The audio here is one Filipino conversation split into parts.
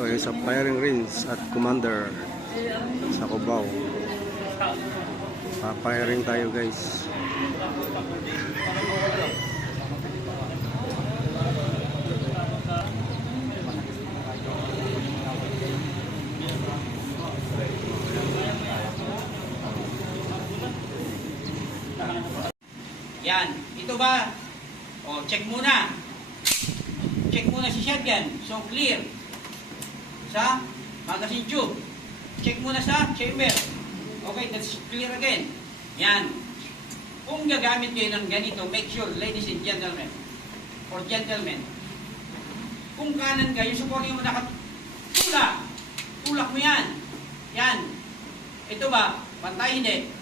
Ito ay sa firing range at commander sa Cubao. Pa-firing tayo guys. Yan, ito ba? O, check muna. Check muna si shotgun. So, clear. Sa magazine tube. Check muna sa chamber. Okay, that's clear again. Yan. Kung gagamit kayo ng ganito, make sure, ladies and gentlemen, or gentlemen, kung kanan kayo, supporting mo nakatulak. Tulak mo yan. Yan. Ito ba? Pantay hindi.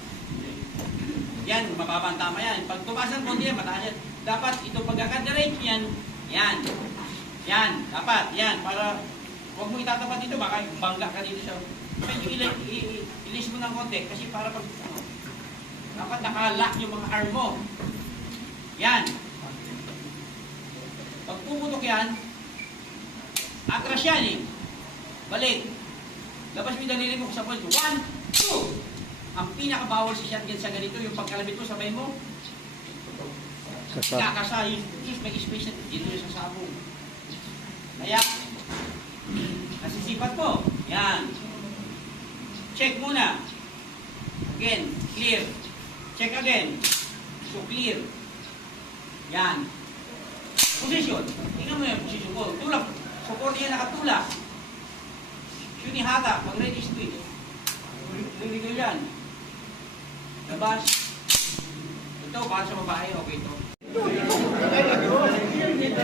Yan, mababang tama yan. Pag tumasan mo yan, mataas yan. Dapat ito pagkakadirect yan. Yan. Yan. Dapat. Yan. Para huwag mo itatapat dito. Baka bangga ka dito sa... Medyo ilis mo ng konti. Kasi para pag... dapat nakalock yung mga arm mo. Yan. Pag pumutok yan, atras yan eh. Balik. Labas mo yung daliri mo sa point. 1, 2. Ang pinakabawal sa shotgun sa ganito, yung pagkalabit mo, sabay mo, kakasay, may space dito yung sa sabong. Kaya, nasisipat mo. Yan. Check muna. Again, clear. Check again. So, clear. Yan. Position. Tingnan mo yung position ko. Tulak. Support niya nakatulak. Shooting hata. Pag ready switch. Ready ko yan. Labas. Ito, para sa babae, okay ito.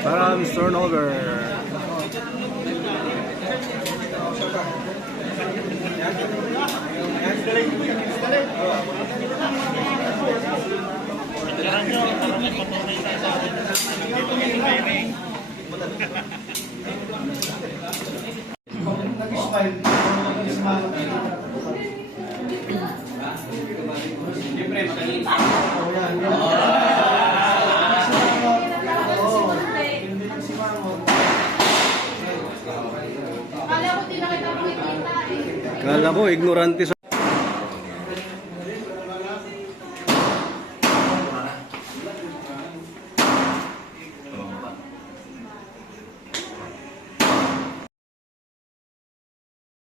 Parang turnover. Siyempre, magaling. Kala ko ignorante sa